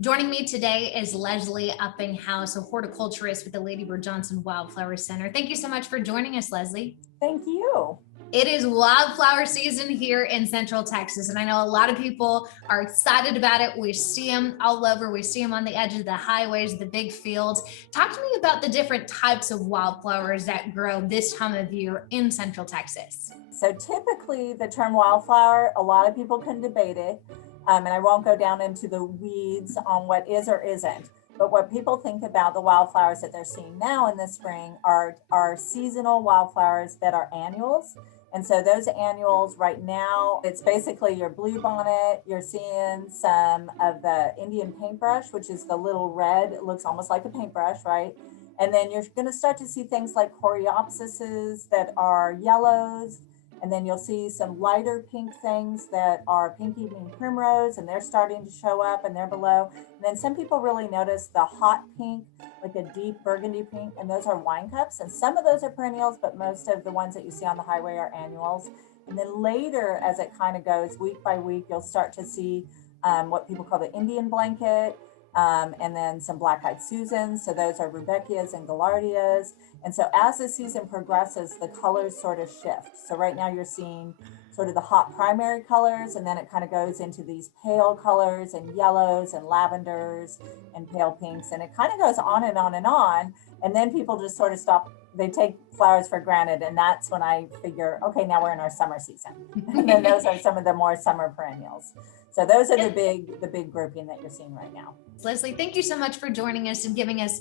Joining me today is Leslie Uppinghouse, a horticulturist with the Lady Bird Johnson Wildflower Center. Thank you so much for joining us, Leslie. Thank you. It is wildflower season here in Central Texas, and I know a lot of people are excited about it. We see them all over. We see them on the edge of the highways, the big fields. Talk to me about the different types of wildflowers that grow this time of year in Central Texas. So typically the term wildflower, a lot of people can debate it, and I won't go down into the weeds on what is or isn't. But what people think about the wildflowers that they're seeing now in the spring are seasonal wildflowers that are annuals. And so those annuals right now, it's basically your bluebonnet. You're seeing some of the Indian paintbrush, which is the little red, it looks almost like a paintbrush, right? And then you're going to start to see things like coreopsises that are yellows. And then you'll see some lighter pink things that are pink evening primrose, and they're starting to show up and they're below. And then some people really notice the hot pink, like a deep burgundy pink, and those are wine cups. And some of those are perennials, but most of the ones that you see on the highway are annuals. And then later, as it kind of goes week by week, you'll start to see what people call the Indian blanket, and then some black-eyed Susans. So those are Rudbeckias and Gaillardias. And so as the season progresses, the colors sort of shift. So right now you're seeing sort of the hot primary colors, and then it kind of goes into these pale colors and yellows and lavenders and pale pinks. And it kind of goes on and on and on. And then people just sort of stop. They take flowers for granted. And that's when I figure, okay, now we're in our summer season. And then those are some of the more summer perennials. So those are the big grouping that you're seeing right now. Leslie, thank you so much for joining us and giving us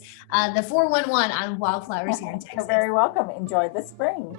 the 411 on wildflowers here in Texas. You're very welcome. Enjoy the spring.